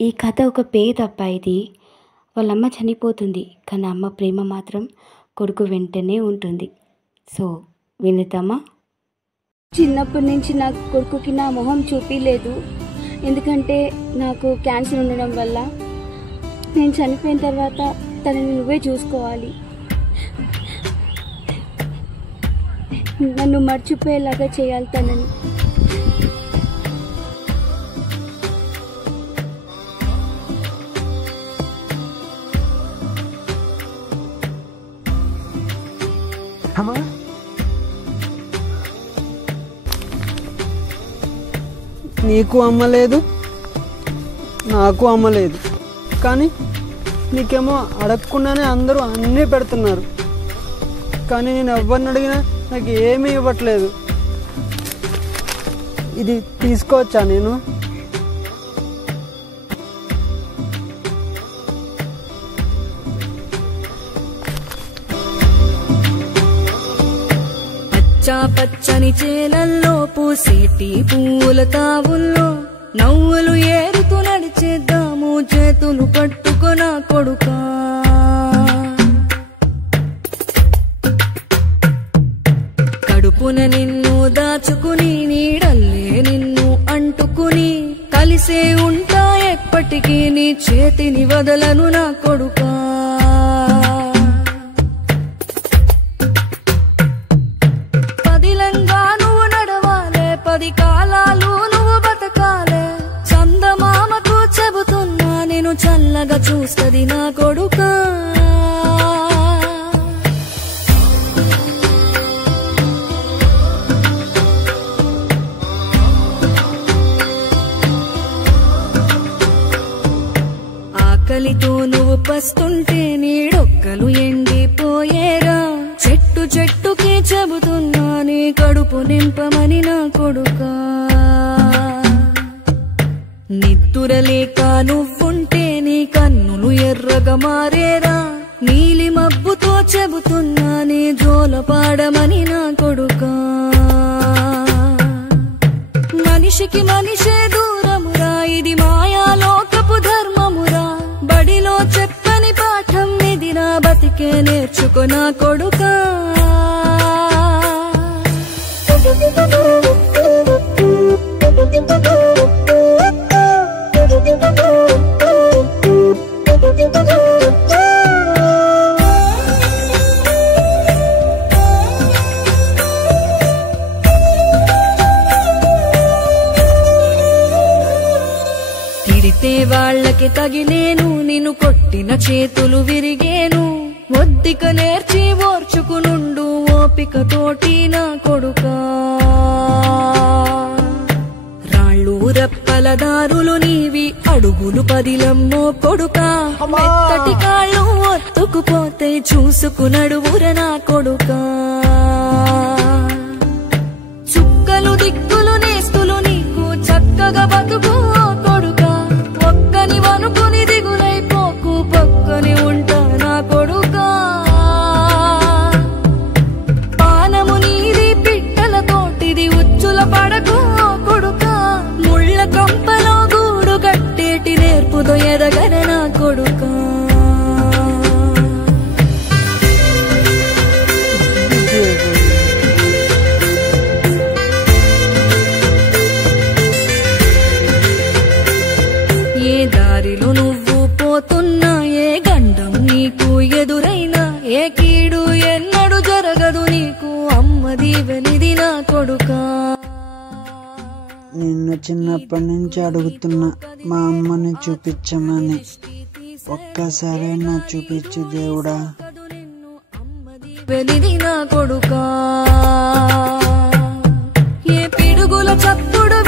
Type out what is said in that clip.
ఈ కథ ఒక పేద అబ్బాయిది. వాళ్ళమ్మ చనిపోతుంది, కానీ అమ్మ ప్రేమ మాత్రం కొడుకు వెంటనే ఉంటుంది. సో వినిద్దామా? చిన్నప్పటి నుంచి నాకు కొడుకుకి నా మొహం చూపిలేదు. ఎందుకంటే నాకు క్యాన్సర్ ఉండడం వల్ల నేను చనిపోయిన తర్వాత తనని నువ్వే చూసుకోవాలి, నన్ను మర్చిపోయేలాగా చేయాలి తనని. నీకు అమ్మలేదు, నాకు అమ్మలేదు, కానీ నీకేమో అడగకుండానే అందరూ అన్నీ పెడుతున్నారు. కానీ నేను ఎవరిని అడిగినా నాకు ఏమీ ఇవ్వట్లేదు. ఇది తీసుకోవచ్చా నేను? పచ్చని చేలల్లో పూసేటి పూల తావుల్లో నవ్వులు ఏరుతూ నడిచేద్దాము, చేతులు పట్టుకొన కొడుకా. కడుపున నిన్ను దాచుకుని నీడల్లే నిన్ను అంటుకుని కలిసే ఉంటా ఎప్పటికీ, నీ చేతిని వదలను నా కొడుకా. కాలాలు నువ్వు బతకాలే, చందమామకు చెబుతున్నా నేను చల్లగా చూస్తది నా కొడుకా. ఆకలితో నువ్వు పస్తుంటే నీడొక్కలు ఎండిపోయేరా, చెట్టు చెట్టుకి చెబుతున్నా నీ కడుపు నింపమని నా కొడుకా. నిద్దురలేక నువ్వుంటే నీ కన్నులు ఎర్రగా మారేరా, నీలి మబ్బుతో చెబుతున్నా నీ జోల పాడమని నా కొడుకా. మనిషికి మనిషే దూరమురా, ఇది మాయాలోకపు ధర్మమురా, బడిలో చెప్పని పాఠం ఇది, నా బతికే నేర్చుకో నా కొడుకా. తిడితే వాళ్ళకి తగిలేను, నిన్ను కొట్టిన చేతులు విరిగేను, ఒద్దిక నేర్చి ఓర్చుకునుండు ఓపికతోటి నా కొడుకా. రాళ్ళు రెప్పల దారులు నీవి, అడుగులు పదిలమ్మో కొడుకా, మెత్తటి కాళ్ళు ఒత్తుకుపోతే చూసుకునడువుర నా కొడుకా. చుక్కలు దిక్కులు నేస్తులు నీకు చక్కగా బతుకు కొడుకా, ఒక్కని వనుకుని దిగులైపోకు, పక్కని ఉంటా నా కొడుకా. పానము నీది పిట్టలతోటిది, ఉచ్చుల పడకు కొడుకా, ముళ్ళ కంపలో గూడు కట్టేటి నేర్పుతో ఎదగన నా కొడుకా. ఏ దారిలో నువ్వు పోతున్నా, ఏ గండం నీకు ఎదురైనా, ఏ కీడు ఎన్నడు జరగదు నీకు, అమ్మ దీవెనిది నా కొడుకా. నిన్ను చిన్నప్పటి నుంచి అడుగుతున్నా మా అమ్మని చూపించమని, ఒక్కసారైనా చూపించు దేవుడా. వెలిది నా కొడుకా. ఏ పిడుగుల చప్పుడు